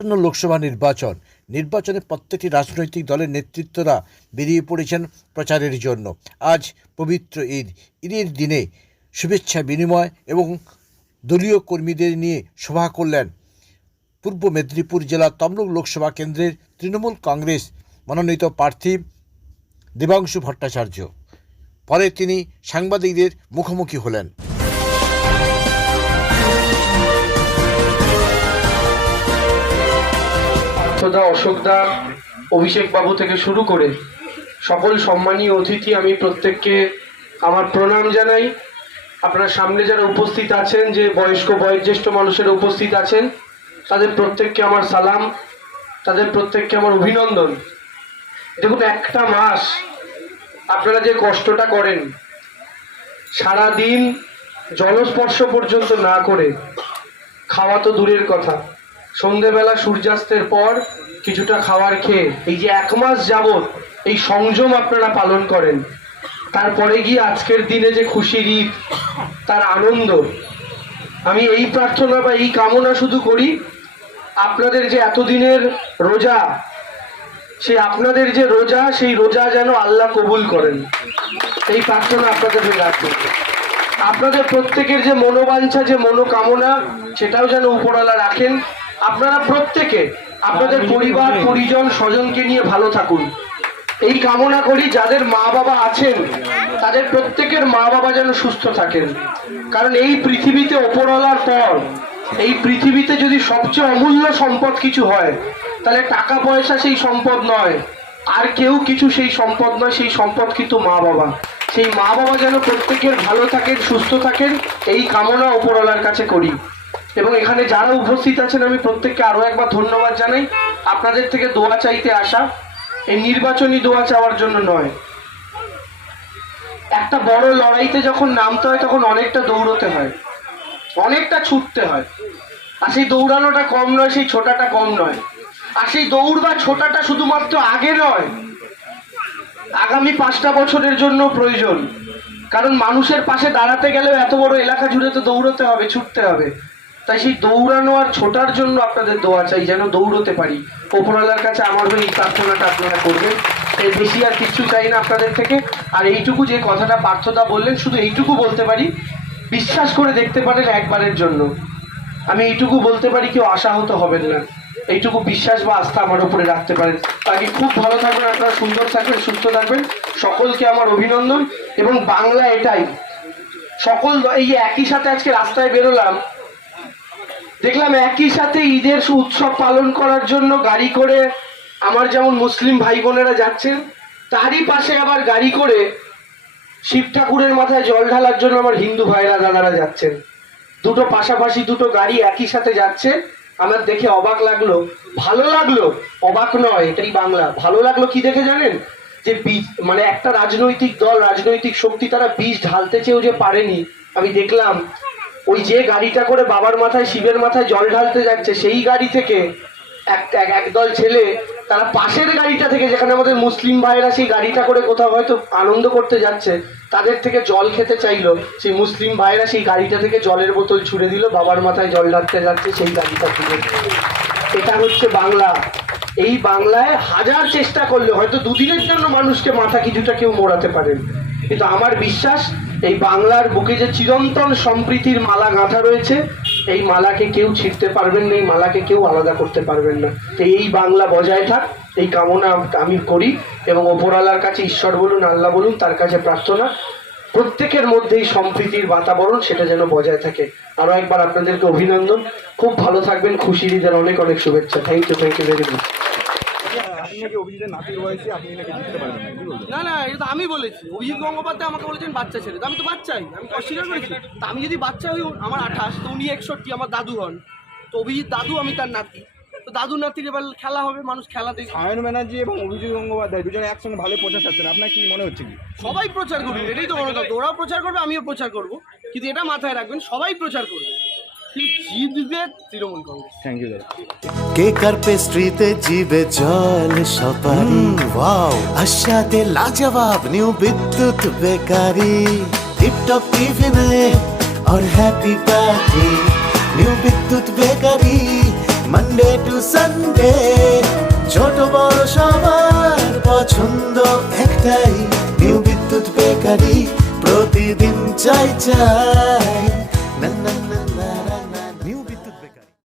আসন্ন লোকসভা নির্বাচন। নির্বাচনে প্রত্যেকটি রাজনৈতিক দলের নেতৃত্বরা বেরিয়ে পড়েছেন প্রচারের জন্য। আজ পবিত্র ঈদ। ঈদের দিনে শুভেচ্ছা বিনিময় এবং দলীয় কর্মীদের নিয়ে সভা করলেন পূর্ব মেদিনীপুর জেলা তমলুক লোকসভা কেন্দ্রের তৃণমূল কংগ্রেস মনোনীত প্রার্থী দেবাংশু ভট্টাচার্য। পরে তিনি সাংবাদিকদের মুখোমুখি হলেন। পার্থদা অশোকদা অভিষেক বাবু থেকে শুরু করে সকল সম্মানীয় অতিথি আমি প্রত্যেককে আমার প্রণাম জানাই। আপনার সামনে যারা উপস্থিত আছেন, যে বয়স্ক, বয়োজ্যেষ্ঠ মানুষেরা উপস্থিত আছেন, তাদের প্রত্যেককে আমার সালাম, তাদের প্রত্যেককে আমার অভিনন্দন। দেখুন, একটা মাস আপনারা যে কষ্টটা করেন সারা দিন জলস্পর্শ পর্যন্ত না করে, খাওয়া তো দূরের কথা। সন্ধেবেলা সূর্যাস্তের পর কিছুটা খাবার খেয়ে, এই যে এক মাস যাবত এই সংযম আপনারা পালন করেন, তারপরে গিয়ে আজকের দিনে যে খুশির ঈদ, তার আনন্দ, আমি এই প্রার্থনা বা এই কামনা শুধু করি, আপনাদের যে এতদিনের রোজা, সে আপনাদের যে রোজা, সেই রোজা যেন আল্লাহ কবুল করেন। এই প্রার্থনা আপনাদের রাখবেন আপনাদের প্রত্যেকের যে মনোবাঞ্ছা, যে মনোকামনা, সেটাও যেন উপরওয়ালা রাখেন। আপনারা প্রত্যেকে আপনাদের পরিবার পরিজন স্বজনকে নিয়ে ভালো থাকুন। এই কামনা করি যাদের মা বাবা আছেন তাদের প্রত্যেকের মা বাবা যেন সুস্থ থাকেন। কারণ এই পৃথিবীতে ওপরওয়ালার পর এই পৃথিবীতে যদি সবচেয়ে অমূল্য সম্পদ কিছু হয় তাহলে টাকা পয়সা সেই সম্পদ নয়। আর কেউ কিছু সেই সম্পদ নয় সেই সম্পদ কিন্তু মা বাবা। সেই মা বাবা যেন প্রত্যেকের ভালো থাকেন সুস্থ থাকেন এই কামনা ওপরওয়ালার কাছে করি। এবং এখানে যারা উপস্থিত আছেন, আমি প্রত্যেককে আরও একবার ধন্যবাদ জানাই। আপনাদের থেকে দোয়া চাইতে আসা, এই নির্বাচনী দোয়া চাওয়ার জন্য নয়। একটা বড় লড়াইতে যখন নামতে হয়, তখন অনেকটা দৌড়তে হয়, অনেকটা ছুটতে হয়। আর সেই দৌড়ানোটা কম নয়, সেই ছোটাটা কম নয়। আর সেই দৌড় বা ছোটাটা শুধুমাত্র আগে নয়, আগামী পাঁচটা বছরের জন্য প্রয়োজন। কারণ মানুষের পাশে দাঁড়াতে গেলেও এত বড় এলাকা জুড়ে তো দৌড়তে হবে, ছুটতে হবে। তাই সেই দৌড়ানো আর ছোটার জন্য আপনাদের দোয়া চাই, যেন দৌড়তে পারি। ওপরওয়ালার কাছে আমার এই প্রার্থনাটা আপনারা করবেন। এর বেশি আর কিচ্ছু চাই না আপনাদের থেকে। আর এইটুকু যে কথাটা পার্থদা বললেন, শুধু এইটুকু বলতে পারি, বিশ্বাস করে দেখতে পারেন একবারের জন্য। আমি এইটুকু বলতে পারি, কেউ আশাহত হবেন না। এইটুকু বিশ্বাস বা আস্থা আমার উপরে রাখতে পারেন। তাকে খুব ভালো থাকবেন, আপনারা সুন্দর থাকবেন, সুস্থ থাকবেন। সকলকে আমার অভিনন্দন। এবং বাংলা এটাই। সকল এই একই সাথে আজকে রাস্তায় বেরোলাম দেখলাম একই সাথে ঈদের উৎসব পালন করার জন্য গাড়ি করে আমার যেমন মুসলিম ভাই বোনেরা যাচ্ছেন, তারই পাশে আবার গাড়ি করে শিব ঠাকুরের মাথায় জল ঢালার জন্য আমার হিন্দু ভাইরা দাদারা যাচ্ছেন। দুটো পাশাপাশি দুটো গাড়ি একই সাথে যাচ্ছে। আমার দেখে অবাক লাগল। ভালো লাগল? অবাক নয়, এটাই বাংলা। ভালো লাগল কি দেখে জানেন? যে বীজ মানে একটা রাজনৈতিক দল, রাজনৈতিক শক্তি তারা বীজ ঢালতে চেয়েও যে পারেনি। আমি দেখলাম ওই যে গাড়িটা করে বাবার মাথায়, শিবের মাথায় জল ঢালতে যাচ্ছে, সেই গাড়ি থেকে এক এক- একদল ছেলে তারা পাশের গাড়িটা থেকে, যেখানে আমাদের মুসলিম ভাইয়েরা সেই গাড়িটা করে কোথাও হয়তো আনন্দ করতে যাচ্ছে, তাদের থেকে জল খেতে চাইলো। সেই মুসলিম ভাইয়েরা সেই গাড়িটা থেকে জলের বোতল ছুড়ে দিল, বাবার মাথায় জল ঢালতে যাচ্ছে, সেই গাড়িটা দিল। এটা হচ্ছে বাংলা। এই বাংলায় হাজার চেষ্টা করলে হয়তো দুদিনের জন্য মানুষকে মাথা কিছুটা কেউ মোড়াতে পারেন। কিন্তু আমার বিশ্বাস এই বাংলার বুকে যে চিরন্তন সম্প্রীতির মালা গাঁথা রয়েছে, এই মালাকে কেউ ছিঁড়তে পারবেন না, এই মালাকে কেউ আলাদা করতে পারবেন না। এই বাংলা বজায় থাক, এই কামনা আমি করি এবং ওপরওয়ালার কাছে ঈশ্বর বলুন, আল্লাহ বলুন, তার কাছে প্রার্থনা। প্রত্যেকের মধ্যেই সম্প্রীতির বাতাবরণ সেটা যেন বজায় থাকে। আরও একবার আপনাদেরকে অভিনন্দন। খুব ভালো থাকবেন, খুশি ঈদের অনেক অনেক শুভেচ্ছা। Thank you thank you very much নাকি অভিজিতের নাতির বয়সে আপনি নাকি জিততে পারবেন না। কি বলবেন? না না এটা তো আমি বলেছি। অভিজিৎ গঙ্গোপাধ্যায় আমাকে বলেছেন বাচ্চা ছেলে। তো আমি তো বাচ্চাই আমি তো অস্বীকার করেছি। তা আমি যদি বাচ্চা হই আমার আঠাশ তো উনি একষট্টি আমার দাদু হন। তো অভিজিৎ দাদু আমি তার নাতি। তো দাদু নাতির এবার খেলা হবে মানুষ খেলা দেখবে সায়ন ব্যানার্জি এবং অভিজিৎ গঙ্গোপাধ্যায় দুজনে একসঙ্গে ভালো প্রচার চাচ্ছেন। আপনার কি মনে হচ্ছে কি? সবাই প্রচার করবে এটাই তো বড় কথা। ওরাও প্রচার করবে আমিও প্রচার করব। কিন্তু এটা মাথায় রাখবেন সবাই প্রচার করবে। জিতবে তৃণমূল কংগ্রেস থ্যাংক ইউ দাদা কেকার পেস্ট্রিতে জিবে জল সপারি ওয়াও আশাতে লাজবাব নিউ বিদ্যুৎ বেকারি টিপটপ টিফিনে और happy party new Bidyut bakery Monday to Sunday ছোট বড় সবার পছন্দ একটাই নিউ বিদ্যুৎ বেকারি প্রতিদিন চাই চাই